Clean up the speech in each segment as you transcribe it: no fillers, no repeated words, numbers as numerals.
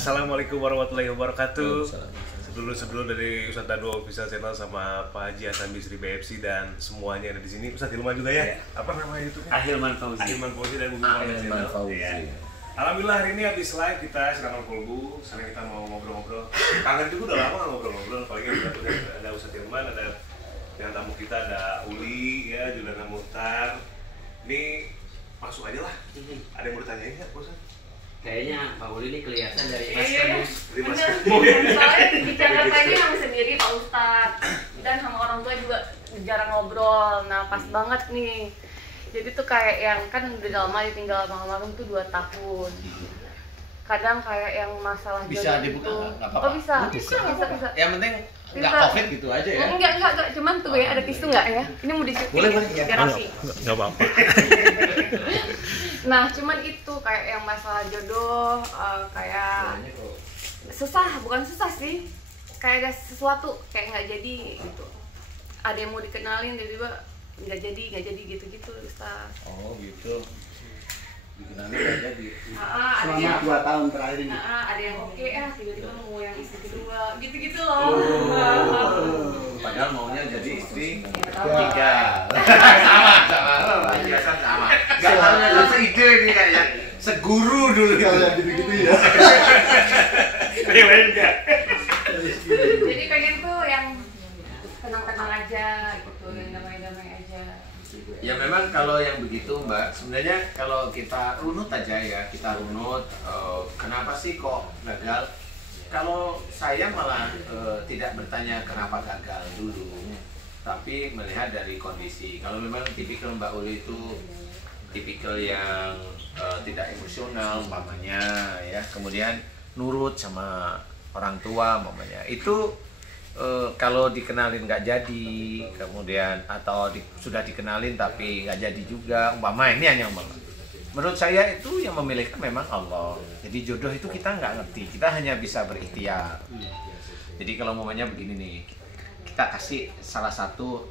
Assalamualaikum warahmatullahi wabarakatuh. Waalaikumsalam. Sebelum dari Ustadz Danu Official Channel sama Pak Haji Hasan Bisri BFC dan semuanya ada di sini. Ustadz Hilman juga ya. Apa namanya YouTube-nya? Ahilman Fauzi. Ahilman Fauzi dan Bumi Muhammad Ahilman Channel. Fauzi. Ya. Alhamdulillah hari ini habis live kita siraman kolbu. Sekarang kita mau ngobrol-ngobrol. Kangen juga udah lama nggak ngobrol-ngobrol. Apalagi ada Ustadz Hilman, ada yang tamu kita ada Uli ya, Juliana Muhtar. Ini masuk aja lah. Ada yang mau ditanyain nggak, Pak Ustadz? Kayaknya Pak Uli ini kelihatan dari Mas Iya, Kamus. Dari Mas bener. Kamus. Soalnya di Jakarta ini kami sendiri Pak Ustadz dan sama orang tua juga jarang ngobrol. Nah pas banget nih. Jadi tuh kayak yang kan udah lama ditinggal sama almarhum tuh 2 tahun. Kadang kayak yang masalah Bisa jodoh dibuka itu. nggak apa-apa? Oh bisa. Bisa. Bisa. Yang penting nggak Bisa. COVID gitu aja ya. Enggak, cuman tuh ya ada tisu enggak ya? Ini mau disyuting. Boleh, ya. Biar rapi. Nggak apa-apa. Nah, cuman itu kayak yang masalah jodoh, kayak bukan susah sih. Kayak ada sesuatu kayak nggak jadi gitu. Ada yang mau dikenalin tiba-tiba nggak jadi gitu-gitu, Ustaz. Oh gitu. Dikenalin nggak jadi. Ada Selama yang 2 tahun terakhir ini. ada yang oke, tiba-tiba mau yang istri kedua, gitu-gitu loh. Padahal maunya jadi istri Ya, tahu. 3. sama. Biasa sama. Gak tahunya lu seide ini kayaknya seguru dulu. Kalau yang gitu-gitu ya. Yang lain enggak. Jadi pengen tuh yang tenang-tenang aja gitu, yang damai-damai aja. Ya memang kalau yang begitu Mbak, sebenarnya kalau kita runut aja ya, kita runut kenapa sih kok gagal? Kalau saya malah tidak bertanya kenapa gagal dulu, tapi melihat dari kondisi. Kalau memang tipikal Mbak Uli itu tipikal yang tidak emosional umpamanya ya, kemudian nurut sama orang tua umpamanya, itu kalau dikenalin nggak jadi, kemudian atau sudah dikenalin tapi nggak jadi juga, umpama ini hanya umpama. Menurut saya itu yang memilihkan memang Allah. Jadi jodoh itu kita nggak ngerti, kita hanya bisa berikhtiar. Jadi kalau umpamanya begini nih, kita kasih salah satu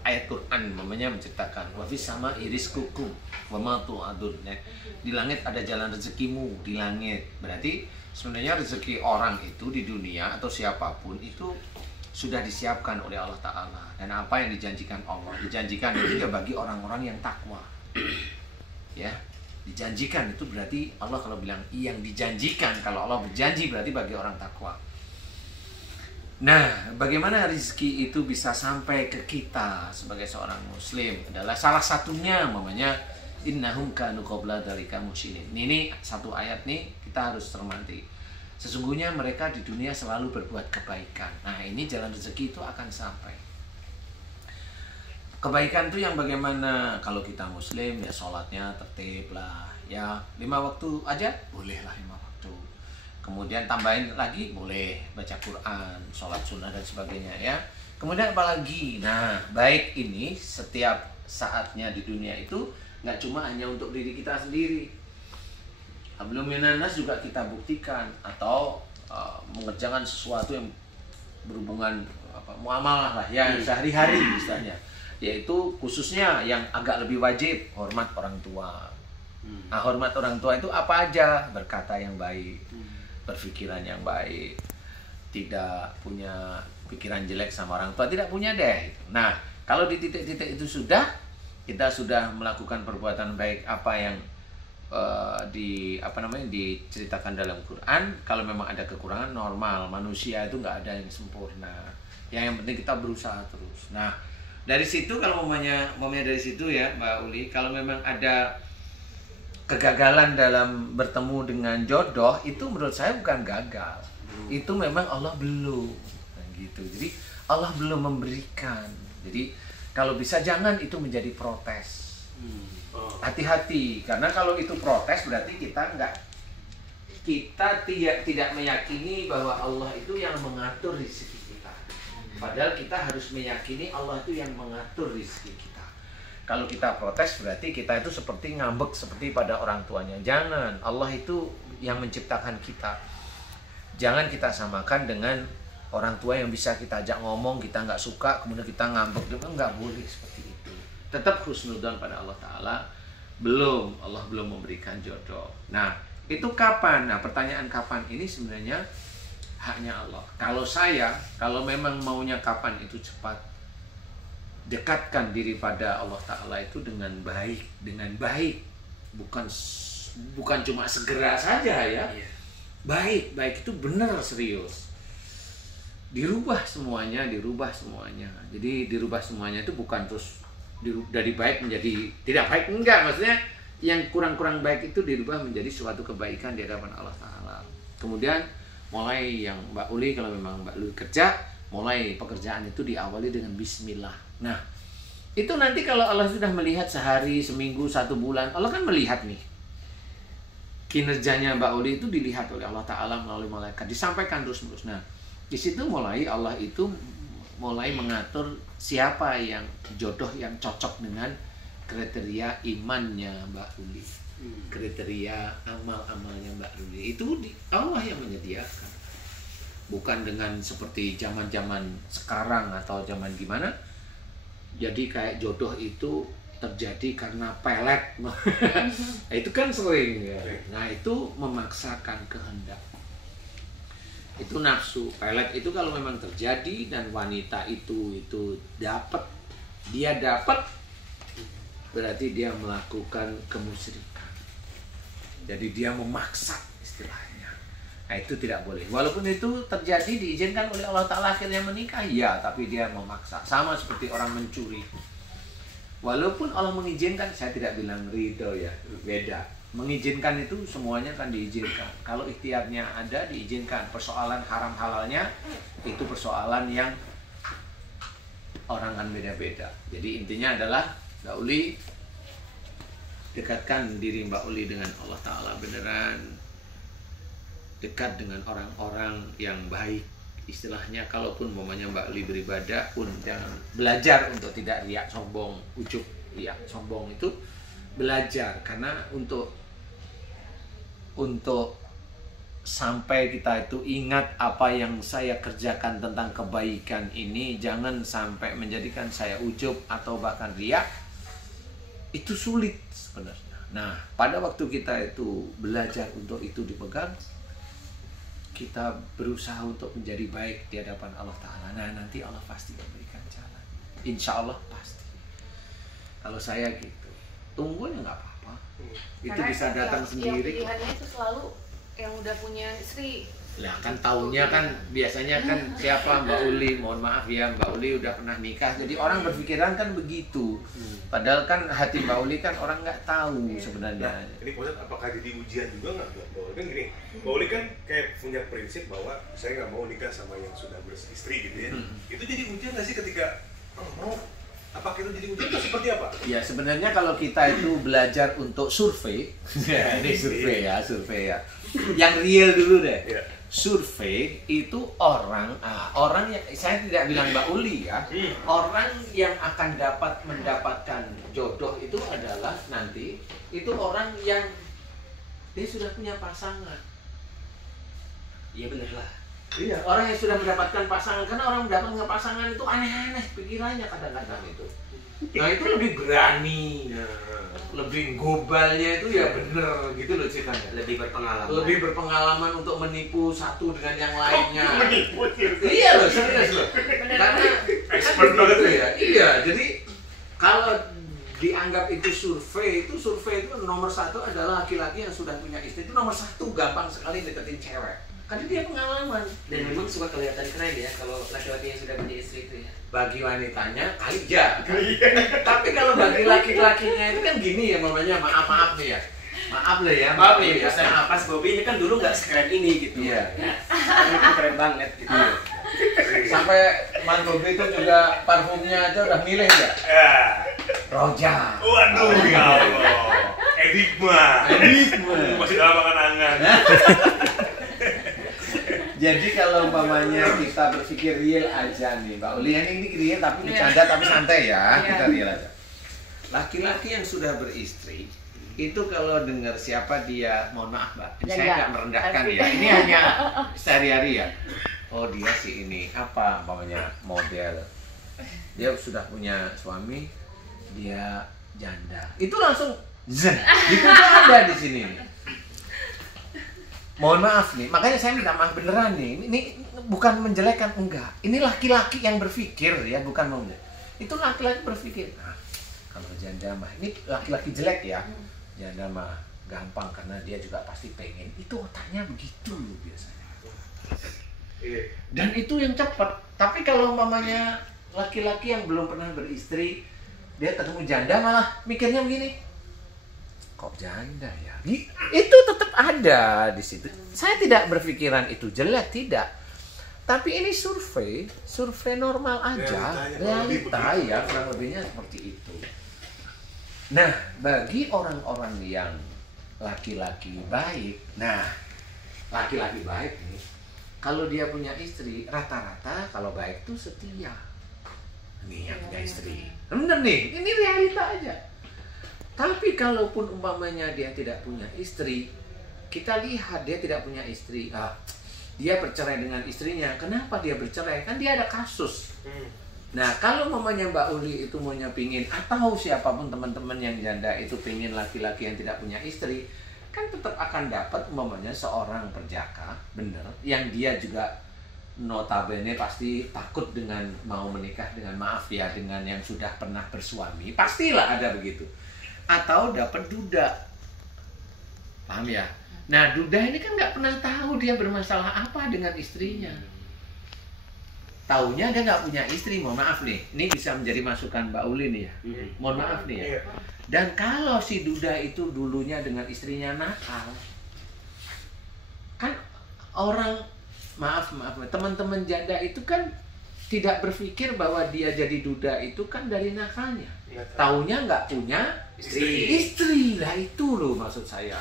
ayat Quran, umpamanya menceritakan wafis sama iris kuku, wamatu adun. Di langit ada jalan rezekimu, di langit. Berarti sebenarnya rezeki orang itu di dunia atau siapapun itu sudah disiapkan oleh Allah Ta'ala. Dan apa yang dijanjikan Allah? Dijanjikan itu ya bagi orang-orang yang takwa. Ya, dijanjikan itu berarti Allah kalau bilang yang dijanjikan, kalau Allah berjanji berarti bagi orang takwa. Nah, bagaimana rezeki itu bisa sampai ke kita sebagai seorang muslim adalah salah satunya namanya innahum kanu qabla dzalika muhsinin. Ini satu ayat nih kita harus cermati. Sesungguhnya mereka di dunia selalu berbuat kebaikan. Nah, ini jalan rezeki itu akan sampai. Kebaikan itu yang bagaimana? Kalau kita muslim ya sholatnya tertib lah. Ya 5 waktu aja boleh lah 5 waktu. Kemudian tambahin lagi boleh baca Quran, sholat sunnah dan sebagainya ya. Kemudian apalagi? Nah, baik ini setiap saatnya di dunia itu nggak cuma hanya untuk diri kita sendiri. Hablum minanas juga kita buktikan, atau mengerjakan sesuatu yang berhubungan muamalah lah ya sehari-hari misalnya, yaitu khususnya yang agak lebih wajib hormat orang tua. Nah, hormat orang tua itu apa aja? Berkata yang baik, berpikiran yang baik, tidak punya pikiran jelek sama orang tua, tidak punya deh. Nah, kalau di titik-titik itu kita sudah melakukan perbuatan baik apa yang diceritakan dalam Quran. Kalau memang ada kekurangan, normal, manusia itu nggak ada yang sempurna. Yang penting kita berusaha terus. Nah, dari situ kalau mamanya dari situ ya Mbak Uli, kalau memang ada kegagalan dalam bertemu dengan jodoh, itu menurut saya bukan gagal, itu memang Allah belum gitu. Jadi Allah belum memberikan. Jadi kalau bisa jangan itu menjadi protes. Hati-hati, karena kalau itu protes berarti kita tidak meyakini bahwa Allah itu yang mengatur rezeki kita. Padahal kita harus meyakini Allah itu yang mengatur rezeki kita. Kalau kita protes berarti kita itu seperti ngambek seperti pada orang tuanya. Jangan, Allah itu yang menciptakan kita. Jangan kita samakan dengan orang tua yang bisa kita ajak ngomong, kita nggak suka, kemudian kita ngambek. Nggak boleh seperti itu. Tetap husnudzon pada Allah Ta'ala. Allah belum memberikan jodoh. Nah, Itu kapan? Nah, pertanyaan kapan ini sebenarnya haknya Allah. Kalau memang maunya kapan itu cepat, dekatkan diri pada Allah Ta'ala itu dengan baik, bukan cuma segera saja ya. Baik itu benar serius. Dirubah semuanya. Jadi dirubah semuanya itu bukan terus dari baik menjadi tidak baik, enggak. Maksudnya yang kurang-kurang baik itu dirubah menjadi suatu kebaikan di hadapan Allah Ta'ala. Kemudian mulai yang Mbak Uli, kalau memang Mbak Uli kerja, mulai pekerjaan itu diawali dengan bismillah. Nah, itu nanti kalau Allah sudah melihat sehari, seminggu, 1 bulan, Allah kan melihat nih kinerjanya Mbak Uli itu dilihat oleh Allah Ta'ala melalui malaikat, disampaikan terus-menerus. Nah, di situ mulai Allah itu mulai mengatur siapa yang jodoh yang cocok dengan kriteria imannya Mbak Uli, kriteria amal-amalnya Mbak Uli. Itu Allah yang menyediakan, bukan dengan seperti zaman-zaman sekarang atau zaman gimana. Jadi kayak jodoh itu terjadi karena pelet. Itu kan sering ya. Nah, itu memaksakan kehendak. Itu nafsu. Pelet itu kalau memang terjadi dan wanita itu dapat, berarti dia melakukan kemusyrikan. Jadi dia memaksa istilahnya. Nah, itu tidak boleh. Walaupun itu terjadi diizinkan oleh Allah Ta'ala akhirnya menikah, ya, tapi dia memaksa. Sama seperti orang mencuri. Walaupun Allah mengizinkan, saya tidak bilang ridho ya, beda. Mengizinkan itu semuanya kan diizinkan. Kalau ikhtiarnya ada, diizinkan. Persoalan haram halalnya itu persoalan yang orang kan beda-beda. Jadi intinya adalah Mbak Uli, dekatkan diri Mbak Uli dengan Allah Ta'ala beneran. Dekat dengan orang-orang yang baik. Istilahnya, kalaupun mamanya Mbak Uli beribadah pun jangan belajar untuk tidak riak, sombong, ujub, riak, sombong itu belajar. Karena untuk sampai kita itu ingat apa yang saya kerjakan tentang kebaikan ini, jangan sampai menjadikan saya ujub atau bahkan riak, itu sulit sebenarnya. Nah, pada waktu kita itu belajar untuk itu dipegang, kita berusaha untuk menjadi baik di hadapan Allah Ta'ala. Nah, nanti Allah pasti memberikan jalan. Insya Allah pasti. Kalau saya gitu, tunggu ya nggak apa-apa. Itu karena bisa datang sendiri. Pilihannya itu selalu yang udah punya istri. Lah kan tahunnya kan biasanya kan siapa, Mbak Uli, mohon maaf ya, Mbak Uli udah pernah nikah, jadi orang berpikiran kan begitu. Padahal kan hati Mbak Uli kan orang nggak tahu sebenarnya. Nah, ini Pak, apakah jadi ujian juga nggak Mbak Uli? Kan gini, Mbak Uli kan kayak punya prinsip bahwa saya nggak mau nikah sama yang sudah beristri gitu ya. Itu jadi ujian nggak sih ketika mau? Apakah itu jadi ujian atau seperti apa? Ya sebenarnya kalau kita itu belajar untuk survei, ini survei ya, yang real dulu deh. Ya. Survei itu orang yang saya tidak bilang Mbak Uli ya, orang yang akan mendapatkan jodoh itu adalah nanti itu orang yang dia sudah punya pasangan. Iya bener lah. Iya, orang yang sudah mendapatkan pasangan, karena orang mendapatkan pasangan itu aneh-aneh pikirannya kadang-kadang itu. Nah itu lebih berani, lebih gobalnya itu ya bener gitu loh ceritanya. Lebih berpengalaman untuk menipu satu dengan yang lainnya. Menipu sih. Iya loh, serius loh. Karena expert banget ya. Iya, jadi kalau dianggap itu survei itu nomor 1 adalah laki-laki yang sudah punya istri itu nomor 1 gampang sekali deketin cewek. Karena dia pengalaman. Dan memang suka kelihatan keren ya kalau laki-laki yang sudah punya istri itu ya. Bagi wanitanya kali ya. Tapi kalau bagi laki-lakinya itu kan gini ya, mamanya maaf nih ya. Maaf lah ya. Maaf nih, pas Bobby ini kan dulu nggak sekeren ini gitu. Iya. Sekarang itu keren banget gitu. Sampai Man Bobby itu juga parfumnya aja udah milih ya. Ya. Roja. Waduh, ya Allah. Enigma. Masih dalam angan-angan. Jadi kalau umpamanya kita berpikir real aja nih, Mbak Uli, ini real tapi bercanda tapi santai ya, kita real aja. Laki-laki yang sudah beristri itu kalau dengar siapa dia, mohon maaf Mbak, saya nggak merendahkan ya, ini hanya sehari-hari ya. Oh dia sih ini apa umpamanya model, dia sudah punya suami, dia janda, itu langsung zen, itu ada di sini nih. Mohon maaf nih, makanya saya minta maaf beneran nih. Ini bukan menjelekkan, enggak. Ini laki-laki yang berpikir ya, bukan mau. Itu laki-laki berpikir. Nah, kalau janda mah, ini laki-laki jelek ya. Janda mah gampang karena dia juga pasti pengen. Itu otaknya begitu loh biasanya. Dan itu yang cepat. Tapi kalau mamanya laki-laki yang belum pernah beristri, dia ketemu janda malah mikirnya begini. Kok janda ya? Itu tetap ada di situ. Saya tidak berpikiran itu jelek, tidak. Tapi ini survei normal aja. Realita ya, kurang lebihnya seperti itu. Nah, bagi orang-orang yang laki-laki baik, laki-laki baik nih, kalau dia punya istri, rata-rata kalau baik tuh setia. Nih yang punya istri. Bener nih, ini realita aja. Tapi kalaupun umpamanya dia tidak punya istri, kita lihat dia tidak punya istri. Dia bercerai dengan istrinya. Kenapa dia bercerai? Kan dia ada kasus. Nah, kalau mamanya Mbak Uli itu maunya pingin, atau siapapun teman-teman yang janda itu pingin laki-laki yang tidak punya istri, kan tetap akan dapat mamanya seorang perjaka, bener, yang dia juga notabene pasti takut dengan mau menikah dengan, maaf ya, dengan yang sudah pernah bersuami, pastilah ada begitu. Atau dapat duda, paham ya? Nah, duda ini kan nggak pernah tahu dia bermasalah apa dengan istrinya. Taunya dia nggak punya istri, mohon maaf nih. Ini bisa menjadi masukan Mbak Uli nih ya. Mohon maaf nih ya. Dan kalau si duda itu dulunya dengan istrinya nakal, kan orang, maaf, teman-teman janda itu kan tidak berpikir bahwa dia jadi duda itu kan dari nakalnya. Taunya nggak punya istri. Lah itu loh maksud saya.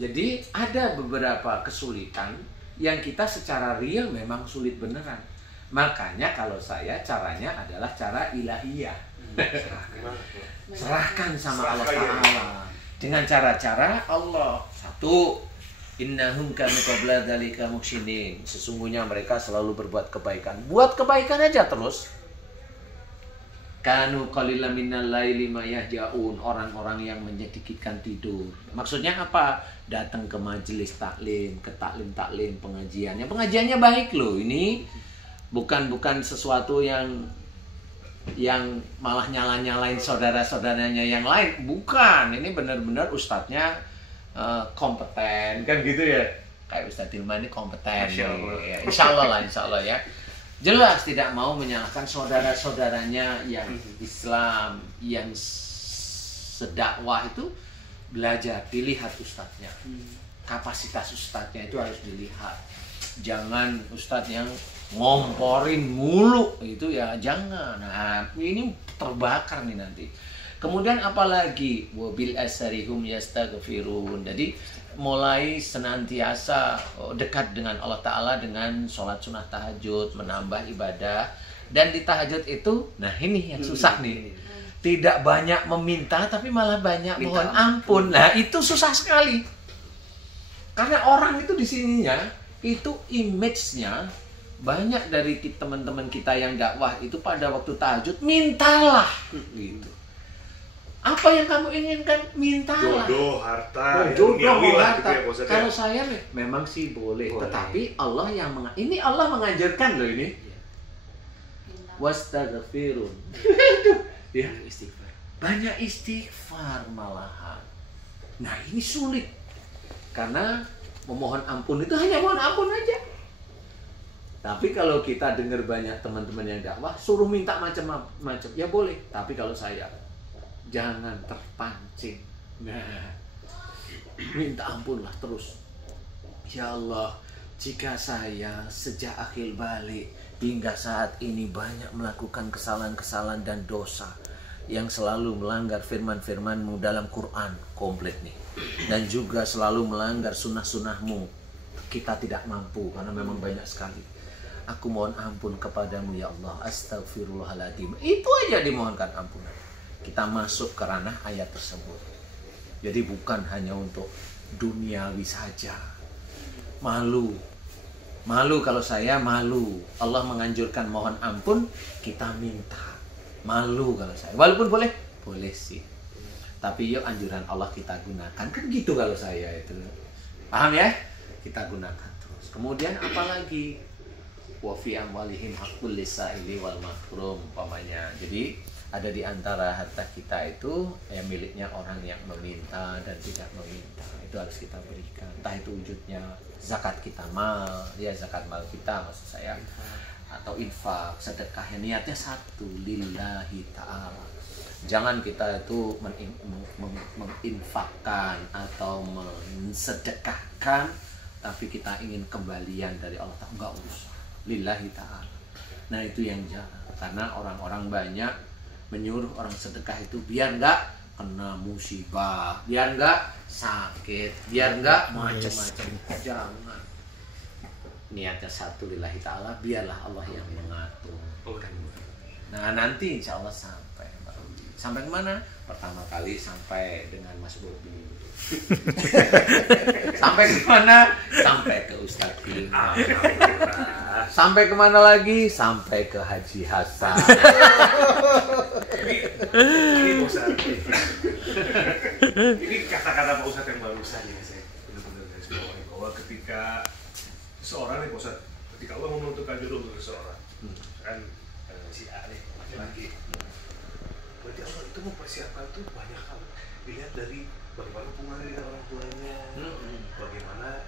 Jadi ada beberapa kesulitan yang kita secara real memang sulit beneran. Makanya kalau saya caranya adalah cara ilahiyah. Serahkan sama Allah Ta'ala. Dengan cara-cara Allah. Satu, innahum kanu qabla dzalika muhsinin. Sesungguhnya mereka selalu berbuat kebaikan. Buat kebaikan aja terus. Kanu qalilan minal laili ma yahjaun. Orang-orang yang menyedikitkan tidur. Maksudnya apa? Datang ke majelis taklim, ke taklim pengajiannya. Pengajiannya baik loh ini. Bukan sesuatu yang malah nyalain saudara-saudaranya yang lain. Bukan, ini benar-benar ustadznya kompeten kan gitu ya. Kayak Ustadz Hilman ini kompeten. Ya, insya Allah ya. Jelas tidak mau menyalahkan saudara-saudaranya yang Islam, yang sedakwah itu. Belajar, dilihat ustadznya. Kapasitas ustadznya itu harus dilihat. Jangan ustadz yang ngomporin mulu itu ya, jangan. Nah, ini terbakar nih nanti. Kemudian apalagi wabil asarihum yastaghfirun. Jadi mulai senantiasa dekat dengan Allah Ta'ala dengan sholat sunnah tahajud, menambah ibadah. Dan di tahajud itu, nah ini yang susah nih, tidak banyak meminta tapi malah banyak mohon ampun. Nah itu susah sekali. Karena orang itu di sininya itu image-nya banyak dari teman-teman kita yang dakwah itu pada waktu tahajud mintalah gitu. Apa yang kamu inginkan, mintalah. Jodoh, harta, harta. Gitu ya, kalau saya memang sih boleh, tetapi Allah yang ini Allah mengajarkan loh ini. Wastaghfirun. Ya, istighfar. Banyak istighfar malahan. Nah, ini sulit. Karena memohon ampun itu hanya mohon ampun aja. Tapi kalau kita dengar banyak teman-teman yang dakwah suruh minta macam-macam, ya boleh. Tapi kalau saya jangan terpancing. Nah, minta ampunlah terus. Ya Allah, jika saya sejak akhir balik hingga saat ini banyak melakukan kesalahan-kesalahan dan dosa yang selalu melanggar firman-firman-Mu dalam Quran komplit nih, dan juga selalu melanggar sunnah-sunnah-Mu, kita tidak mampu karena memang banyak sekali. Aku mohon ampun kepadamu ya Allah, astagfirullahaladzim. Itu aja dimohonkan ampunan. Kita masuk ke ranah ayat tersebut. Jadi bukan hanya untuk duniawi saja. Malu kalau saya malu. Allah menganjurkan mohon ampun, kita minta. Malu kalau saya. Walaupun boleh sih. Tapi yuk anjuran Allah kita gunakan. Kan gitu kalau saya itu. Paham ya? kita gunakan terus. Kemudian apalagi wa fi amwalihim haqqul lisaili wal mahrum umpamanya. Jadi ada di antara harta kita itu yang miliknya orang yang meminta dan tidak meminta, itu harus kita berikan. Entah itu wujudnya zakat kita mal, ya zakat mal kita maksud saya, atau infak, sedekah yang niatnya satu, lillahi ta'ala. Jangan kita itu menginfakkan atau mensedekahkan tapi kita ingin kembalian dari Allah Ta'ala, enggak usah, lillahi ta'ala. Nah itu yang jangan, karena orang-orang banyak menyuruh orang sedekah itu biar enggak kena musibah, biar enggak sakit, biar enggak macam-macam. Jangan, niatnya satu, lillahi ta'ala, biarlah Allah yang mengatur. Nah nanti insya Allah sampai kemana? Pertama kali sampai dengan Mas Bobi. Sampai kemana? Sampai ke Ustadz Bima. Sampai kemana lagi? Sampai ke Haji Hasan. Ini Ustadz. Ini kata-kata Pak Ustadz yang barusan ya, saya benar-benar garis bawahi bahwa ketika seseorang nih Pak Ustadz, ketika Allah menentukan jodoh untuk seseorang, kan si A nih laki-laki, berarti Allah itu mempersiapkan tuh banyak hal. Dilihat dari bagaimana hubungannya dengan orang tuanya, bagaimana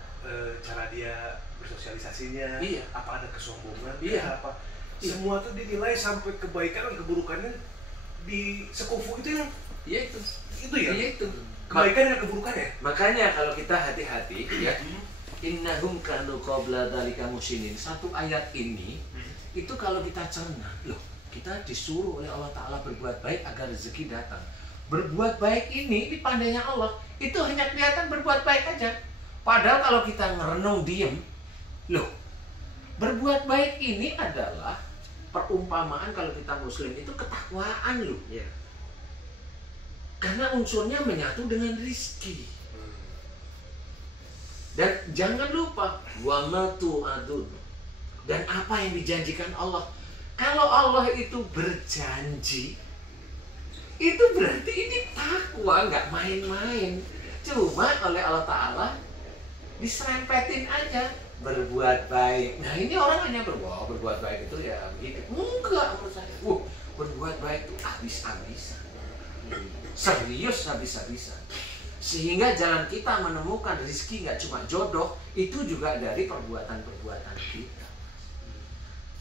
cara dia bersosialisasinya, apa ada kesombongan, apa semua tuh dinilai sampai kebaikan dan keburukannya di sekufu itu yang itu ya, itu kebaikan dan keburukannya. Makanya kalau kita hati-hati ya, innahum kanu qabla dzalika musinin. Satu ayat ini itu kalau kita cerna, loh kita disuruh oleh Allah Ta'ala berbuat baik agar rezeki datang. Berbuat baik ini pandainya Allah, itu hanya kelihatan berbuat baik aja. Padahal kalau kita ngerenung diem, loh berbuat baik ini adalah perumpamaan kalau kita muslim itu ketakwaan loh. Karena unsurnya menyatu dengan rizki. Dan jangan lupa wa ma tu'adun, dan apa yang dijanjikan Allah. Kalau Allah itu berjanji, itu berarti ini takwa, nggak main-main. Cuma oleh Allah Ta'ala diserempetin aja, berbuat baik. Nah ini orang hanya berbuat baik itu ya begitu. Enggak menurut saya. Berbuat baik itu habis-habisan. Serius habis-habisan. Sehingga jalan kita menemukan rezeki nggak cuma jodoh, itu juga dari perbuatan-perbuatan kita.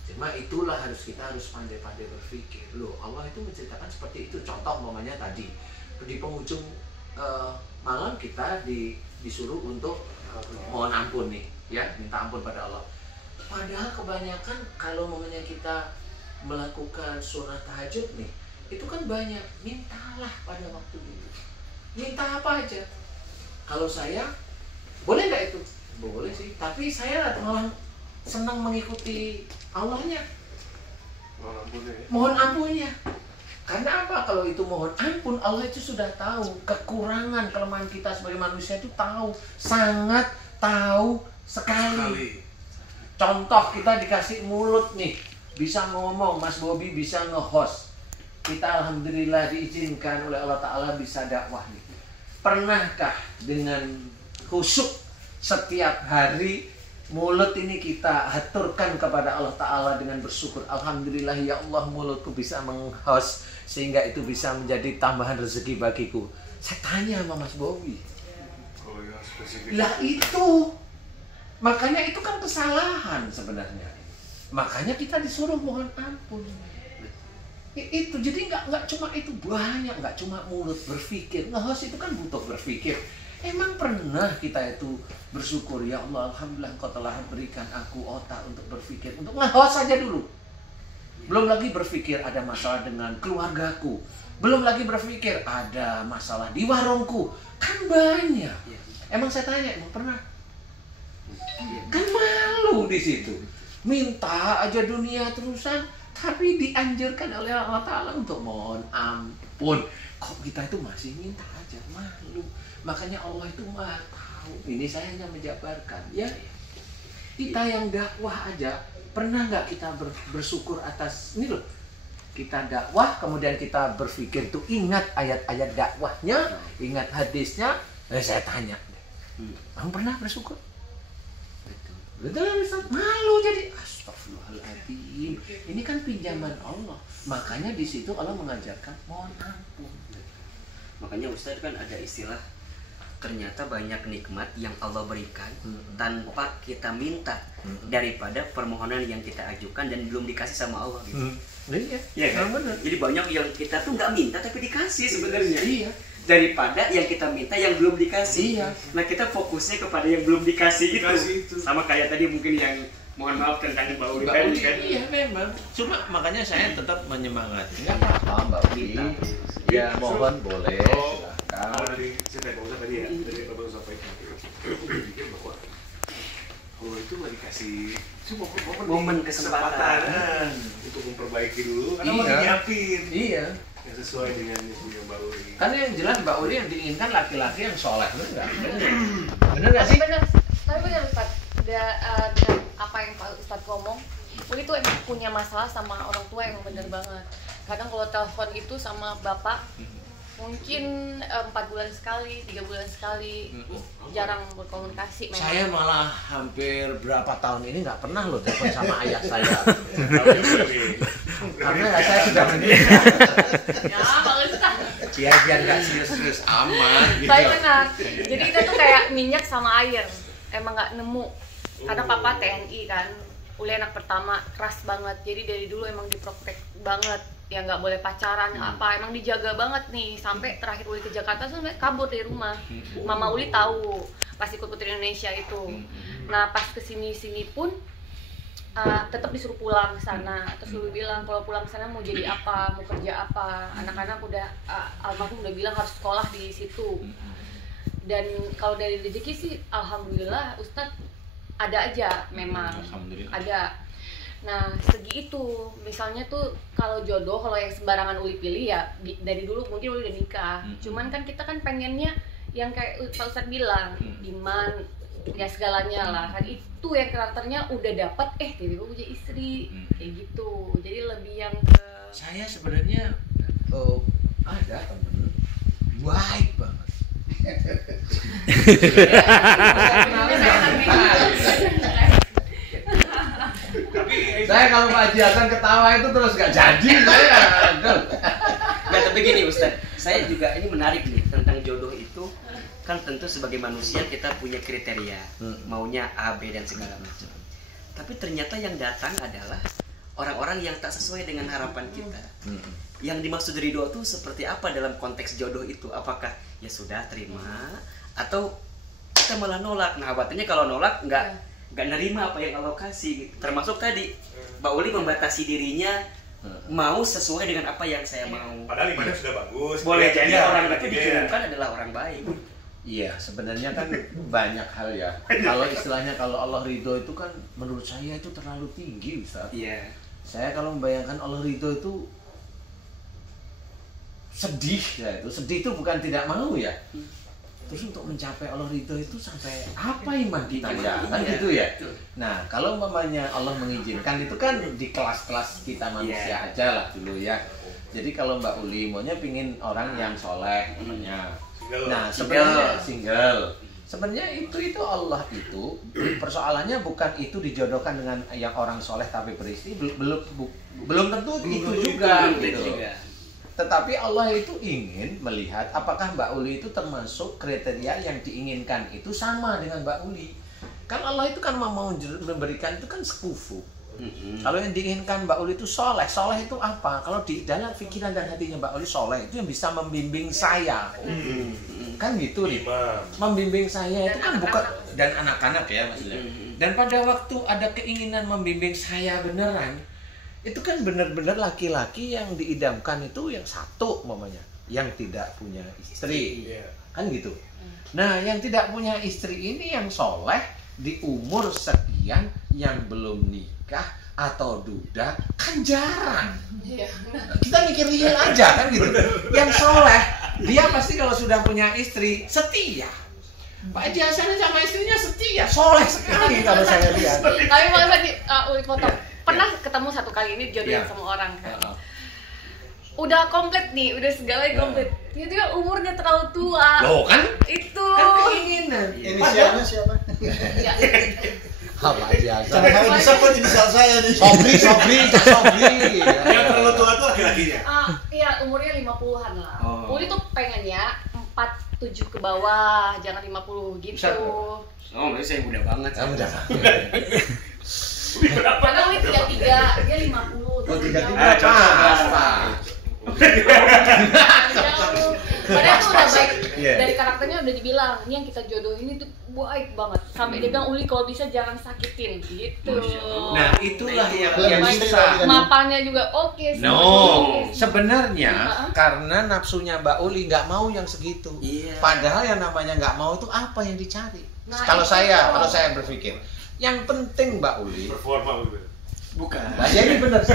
Cuma itulah kita harus pandai-pandai berpikir. Loh, Allah itu menceritakan seperti itu. Contoh umpamanya tadi di penghujung malam kita disuruh untuk mohon ampun nih, ya, minta ampun pada Allah. Padahal kebanyakan kalau umpamanya kita melakukan sunat tahajud nih, itu kan banyak mintalah pada waktu itu. Minta apa aja. Kalau saya boleh nggak itu? Boleh sih. Tapi saya malah senang mengikuti Allahnya. Mohon ampunnya. Karena apa? Kalau itu mohon ampun, Allah itu sudah tahu kekurangan, kelemahan kita sebagai manusia itu tahu, sangat tahu sekali. Contoh kita dikasih mulut nih, bisa ngomong, Mas Bobi bisa nge-host. Kita alhamdulillah diizinkan oleh Allah Ta'ala bisa dakwah nih. Pernahkah dengan khusyuk setiap hari mulut ini kita haturkan kepada Allah Ta'ala dengan bersyukur, alhamdulillah ya Allah mulutku bisa meng-host sehingga itu bisa menjadi tambahan rezeki bagiku. Saya tanya sama Mas Bobi. Lah itu, makanya itu kan kesalahan sebenarnya. Makanya kita disuruh mohon ampun. Itu jadi nggak cuma itu, banyak, nggak cuma mulut berpikir. Nge-host itu kan butuh berpikir. Emang pernah kita itu bersyukur, ya Allah alhamdulillah Engkau telah berikan aku otak untuk berpikir, untuk nge-host saja dulu. Belum lagi berpikir ada masalah dengan keluargaku, belum lagi berpikir ada masalah di warungku, kan banyak. Emang saya tanya, emang pernah? Kan malu di situ. Minta aja dunia terusan, tapi dianjurkan oleh Allah Ta'ala untuk mohon ampun. Kok kita itu masih minta aja, malu. Makanya Allah itu maha tahu. Ini saya hanya menjabarkan, ya. Kita yang dakwah aja, pernah nggak kita bersyukur atas ini loh? Kita dakwah, kemudian kita berpikir tuh, ingat ayat-ayat dakwahnya, ingat hadisnya. Saya tanya, kamu pernah bersyukur? Betul Ustaz, malu jadi astagfirullahaladzim. Ini kan pinjaman Allah. Makanya di situ Allah mengajarkan mohon ampun. Makanya Ustaz kan ada istilah, ternyata banyak nikmat yang Allah berikan tanpa kita minta daripada permohonan yang kita ajukan dan belum dikasih sama Allah gitu. Iya, Iya kan? benar. Jadi banyak yang kita tuh nggak minta tapi dikasih sebenarnya. Iya. Daripada yang kita minta yang belum dikasih. Iya. Nah kita fokusnya kepada yang belum dikasih itu. Dikasih itu. Sama kayak tadi mungkin yang mohon maaf tentang Mbak Uli tadi kan. Iya memang. Cuma makanya saya tetap menyemangati. Enggak apa-apa Mbak Uli. Ya mohon boleh. Kalau dari cerita Pak Ustadz tadi ya, dari Bapak Ustadz sampaikan, aku berpikir bahwa Allah itu nggak dikasih Momen kesempatan. Untuk memperbaiki dulu, karena Iya. mau nyiapin Iya. yang sesuai dengan yang punya Mbak Uli. Karena yang jelas Mbak Uli yang diinginkan laki-laki yang soleh, bener nggak? Bener nggak sih? Bener, tapi bener Ustaz, dengan apa yang Pak Ustadz ngomong, Uli tuh emang punya masalah sama orang tua yang bener banget. Kadang kalau telepon itu sama bapak, mungkin 4 bulan sekali, 3 bulan sekali, jarang berkomunikasi memang. Saya malah hampir berapa tahun ini nggak pernah loh telepon sama ayah saya. Karena saya sudah menikah. Ya, Pak Ustadz. Biar nggak serius-serius amat. Gitu. Tapi benar. Jadi kita tuh kayak minyak sama air. Emang nggak nemu. Karena papa TNI kan. Uli anak pertama keras banget. Jadi dari dulu emang diprotek banget. Ya nggak boleh pacaran apa. Emang dijaga banget nih. Sampai terakhir Uli ke Jakarta tuh sebenarnya kabur dari rumah. Mama Uli tahu pas ikut Putri Indonesia itu. Nah pas kesini-sini pun tetap disuruh pulang ke sana. Terus Uli bilang kalau pulang ke sana mau jadi apa, mau kerja apa. Anak-anak udah almarhum udah bilang harus sekolah di situ. Dan kalau dari rezeki sih alhamdulillah Ustadz ada aja memang. Alhamdulillah. Ada. Nah segi itu misalnya tuh kalau jodoh, kalau yang sembarangan Uli pilih ya dari dulu mungkin Uli udah nikah. Cuman kan kita kan pengennya yang kayak Pak Ustadz bilang iman ya segalanya lah kan, itu yang karakternya udah dapat tiba-tiba punya istri kayak gitu. Jadi lebih yang ke Saya sebenarnya ada temen baik banget. Saya kalau Pak Haji Hasan ketawa itu terus nggak jadi, saya gagal. Nggak, tapi gini Ustaz, saya juga ini menarik nih tentang jodoh itu. Kan tentu sebagai manusia kita punya kriteria, maunya A, B, dan segala macam. Tapi ternyata yang datang adalah orang-orang yang tak sesuai dengan harapan kita. Yang dimaksud ridho itu seperti apa dalam konteks jodoh itu? Apakah ya sudah terima atau kita malah nolak? Nah khawatirnya kalau nolak nggak nerima apa yang Allah kasih. Termasuk tadi Mbak Uli membatasi dirinya mau sesuai dengan apa yang saya mau. Padahal imannya sudah bagus. Boleh jadi Iya, orang itu iya. dikirimkan adalah orang baik. Iya, sebenarnya kan banyak hal ya. Kalau istilahnya kalau Allah ridho itu kan menurut saya itu terlalu tinggi, Ustaz. Iya. Saya kalau membayangkan Allah ridho itu sedih ya itu. Sedih itu bukan tidak mau ya. Terus untuk mencapai Allah ridho itu sampai apa iman kita ya? Kan gitu ya. Nah, kalau umpamanya Allah mengizinkan itu kan di kelas-kelas kita manusia aja lah dulu ya. Jadi kalau Mbak Uli maunya pingin orang yang soleh namanya. Nah, sebenarnya single. Sebenarnya itu Allah itu persoalannya bukan itu dijodohkan dengan yang orang soleh tapi beristri, belum tentu itu juga gitu. Tetapi Allah itu ingin melihat apakah Mbak Uli itu termasuk kriteria yang diinginkan itu sama dengan Mbak Uli. Kan Allah itu kan mau memberikan itu kan sekufu. Kalau yang diinginkan Mbak Uli itu soleh itu apa? Kalau di dalam pikiran dan hatinya Mbak Uli soleh itu yang bisa membimbing saya. Kan gitu nih. Membimbing saya itu kan bukan dan anak-anak ya maksudnya. Dan pada waktu ada keinginan membimbing saya beneran, itu kan benar-benar laki-laki yang diidamkan itu yang satu umpamanya, yang tidak punya istri. Kan gitu. Nah, yang tidak punya istri ini yang soleh di umur sekian yang belum nikah atau duda kan jarang. Kita mikir real aja kan gitu. Yang soleh dia pasti kalau sudah punya istri setia. Pak Haji Hasan sama istrinya setia, soleh sekali kalau saya lihat. Tapi mau tadi Uli foto pernah ketemu satu kali ini jodohin sama orang kan. Udah komplit nih, udah segalanya komplit. Itu ya umurnya terlalu tua. Loh kan? Itu. Kan keinginan. Inisialnya siapa? Ya. Apa aja. Jangan sampai disebut inisial saya nih. Sobri. Yang terlalu tua tuh laki-lakinya. Iya, umurnya 50-an lah. Oh. Uli tuh pengennya 47 ke bawah, jangan 50 gitu. Bisa, Oh, berarti saya muda banget. Udah. Karena Uli 33, dia 50. Oh, 33 cocok. pas. Jauh. Padahal tuh udah baik. Iya. Dari karakternya udah dibilang, ini yang kita jodohin itu baik banget. Sampai dia bilang, Uli kalau bisa jangan sakitin gitu. Nah, itulah yang Lebih bisa. Mapannya juga oke sih. No, sebenarnya Heeh. karena nafsunya Mbak Uli nggak mau yang segitu. Iya. Padahal yang namanya nggak mau itu apa yang dicari? Nah, kalau itu. saya berpikir, yang penting Mbak Uli. Performa gitu. Bukan. Nah, jadi benar.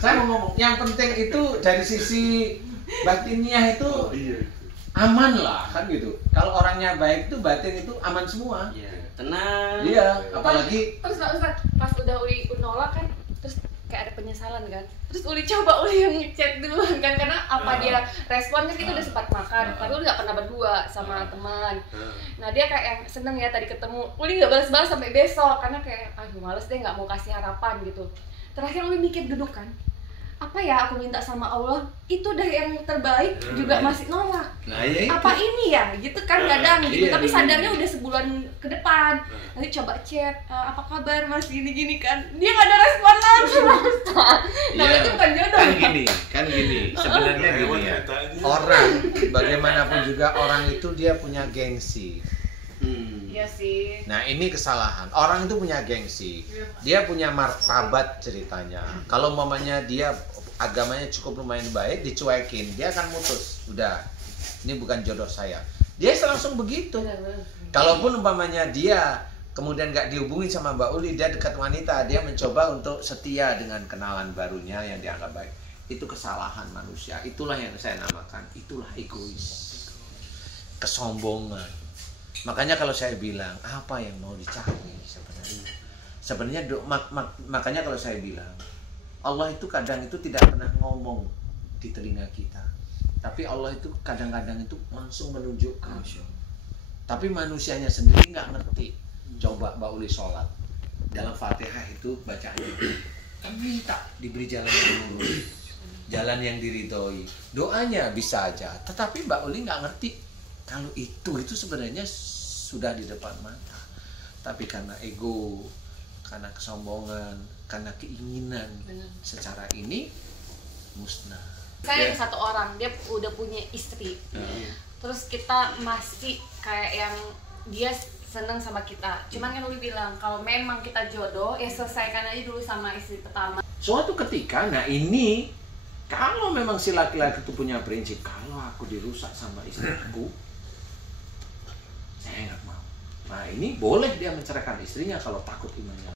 Saya mau ngomong, yang penting itu dari sisi batinnya itu Iya. aman lah kan gitu. Kalau orangnya baik itu batin itu aman semua. Iya, tenang. Iya, apalagi Terus pas udah Uli nolak kan, terus kayak ada penyesalan kan. Terus Uli coba Uli yang ngechat duluan kan, karena apa dia respon kan kita udah sempat makan, tapi Uli gak pernah berdua sama teman. Nah dia kayak yang seneng ya tadi ketemu, Uli gak balas-balas sampai besok karena kayak aduh males deh gak mau kasih harapan gitu. Terakhir Uli mikir duduk kan, apa ya aku minta sama Allah itu udah yang terbaik juga masih nolak. nah ya itu. Apa ini ya gitu kan kadang gitu, Iya, tapi iya. sadarnya udah sebulan ke depan. Nanti coba chat, apa kabar mas gini-gini kan, dia nggak ada respon lagi mas. Nah Iya. itu bukan jodoh Kan gini, sebenarnya gini ya. Orang bagaimanapun juga orang itu dia punya gengsi. Iya sih. Nah ini kesalahan. Orang itu punya gengsi. Dia punya martabat ceritanya. Kalau mamanya dia agamanya cukup lumayan baik, dicuekin, dia akan mutus. Udah, ini bukan jodoh saya. Dia langsung begitu. Kalaupun umpamanya dia kemudian nggak dihubungin sama Mbak Uli, dia dekat wanita, dia mencoba untuk setia dengan kenalan barunya yang dianggap baik. Itu kesalahan manusia. Itulah yang saya namakan, itulah egois. Kesombongan. Makanya kalau saya bilang, apa yang mau dicari sebenarnya? Sebenarnya makanya kalau saya bilang, Allah itu kadang itu tidak pernah ngomong di telinga kita. Tapi Allah itu kadang-kadang itu langsung menunjukkan. Tapi manusianya sendiri nggak ngerti. Coba Mbak Uli sholat. Dalam Fatihah itu bacaannya. Kan minta diberi jalan yang lurus. Jalan yang diridhoi. Doanya bisa aja. Tetapi Mbak Uli nggak ngerti. Kalau itu sebenarnya sudah di depan mata. Tapi karena ego, karena kesombongan, karena keinginan secara ini musnah. Saya satu orang, dia udah punya istri. Terus kita masih kayak yang dia seneng sama kita. Cuman kan Uli bilang kalau memang kita jodoh ya selesaikan aja dulu sama istri pertama. Suatu ketika, nah ini kalau memang si laki-laki itu punya prinsip, kalau aku dirusak sama istriku, saya nggak mau. Nah ini boleh dia menceraikan istrinya kalau takut imannya.